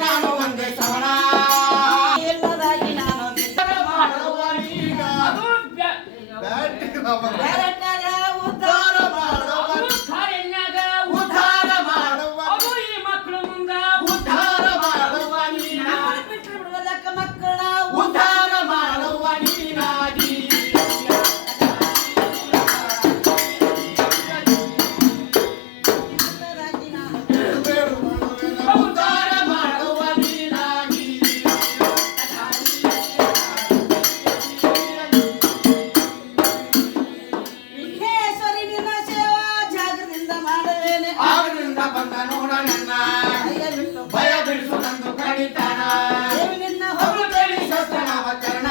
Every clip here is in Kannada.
ನಾನು ಒಂದೇ ಶ್ರವಣ ಎಲ್ಲದಾಗಿ ನಾನು ಉದ್ಧಾರ ಮಾಡುವ ಉದ್ಧಾರ ಮಾಡುವ ಈ ಮಕ್ಕಳು ಮುಂದ ಉದ್ಧಾರ ಮಾಡುವ ನೀನ ಬಿಟ್ಟು ಬಿಡುವುದಕ್ಕ ಮಕ್ಕಳ ಉದ್ಧಾರ ಮಾಡುವ ನೀನಾಗಿ ಬಂದ ನೋಡ ನನ್ನ ಭಯ ಬಿಡಿಸು ನಂದು ಕಡಿತಾನ ನಿನ್ನ ಹೊಗಳು ಬೆಳಿಸೋಸ್ತನವ ಚರಣ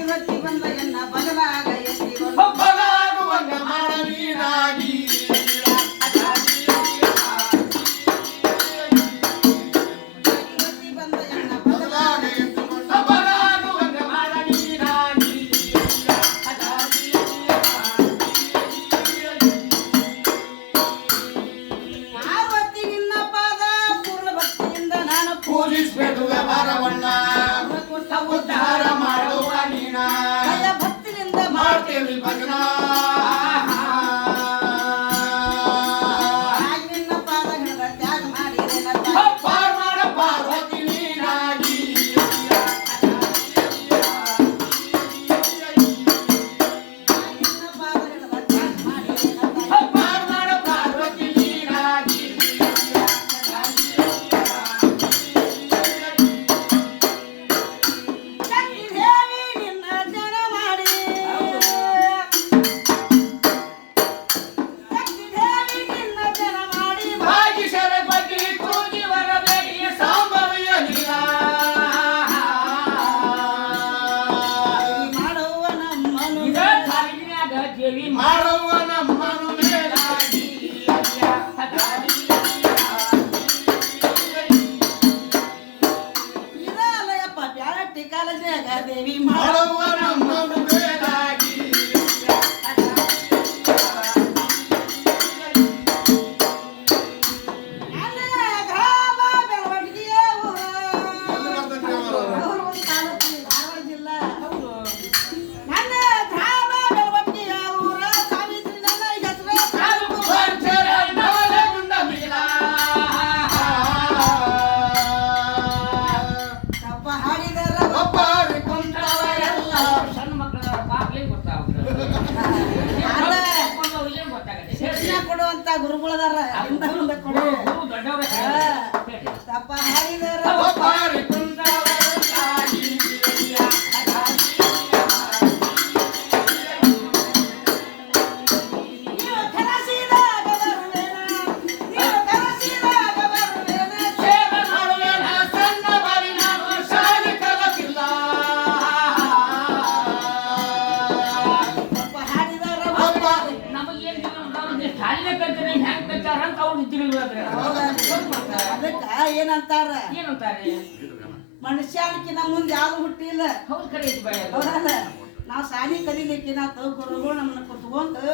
ಇವತ್ತಿ ಬಂದ ಎನ್ನ ಬಗಲಾಗ ಎತ್ತಿಕೊಂಡು ಬಗಲಾಗುವಂಗ ಮಾಡ ನೀನಾಗಿ ಇವತ್ತಿ ಬಂದ ಎನ್ನ ಬಗಲಾಗ ಎತ್ತಿಕೊಂಡು ಬಗಲಾಗುವಂಗ ಮಾಡ ನೀನಾಗಿ ಪೂಜಿಸಬೇಕು ವ್ಯವಹಾರವನ್ನ ಉದ್ಧಾರ ಮಾಡುವ ನೀನ ಭಕ್ತಿಯಿಂದ ಮಾಡ್ತೇವೆ ಭಜನ ನಿನ್ನ ಪಾದಗಳ ತ್ಯಾಗ ಮಾಡಿ ಮಾಡ ಪಾರ್ವತಿ ನೀನಾಗಿ ನಿನ್ನ ಪಾದಗಳ ತ್ಯಾಗ ಮಾಡಿ ಮಾಡ ಪಾರ್ವತಿ ನೀನಾಗಿ ಮಾಡುವ ನಮ್ಮನು ಮೇಲಾಗಿ ಇದಲ್ಲಯಪ್ಪ ಬ್ಯಾಳಟ್ಟಿ ಕಾಲಜಾಗ ದೇವಿ ಮಾಡುವ ನಮ್ಮನು ಮೇಲಾಗಿ ಗ್ರಾಮ ಬೆಳವಣಿಗೆಯ ಧಾರವಾಡ ಜಿಲ್ಲಾ ನನ್ನ ಗ್ರಾಮ ಬೆಳವಣಿಗೆಯ ಕೊಡುವಂತ ಗುರುಗಳದಾರ ತಪ್ಪ ಹಾಡಿದಾರ ಏನಂತಾರ ಮನುಷ್ಯನಕಿನ ಮುಂದೆ ಯಾವ್ದು ಹುಟ್ಟಿಲ್ಲ ಹೌದಲ್ಲ ನಾವು ಸಾಲಿ ಕಲಿಲಿಕ್ಕಿನ ಗುರುಗಳು ನಮ್ಮನ್ನ ಕುತ್ಕೊಂಡು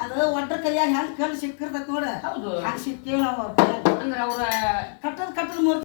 ಅದು ಒಟ್ರ ಕೈಯಾಗ ಹೆಂಗ್ ಕಲ್ ಸಿಕ್ಕಿರ್ತೈತ್ ನೋಡ ಹೌದು ಹಂಗ ಸಿಕ್ಕೇವ್ ನಾವು ಅಂದ್ರೆ ಅವ್ರ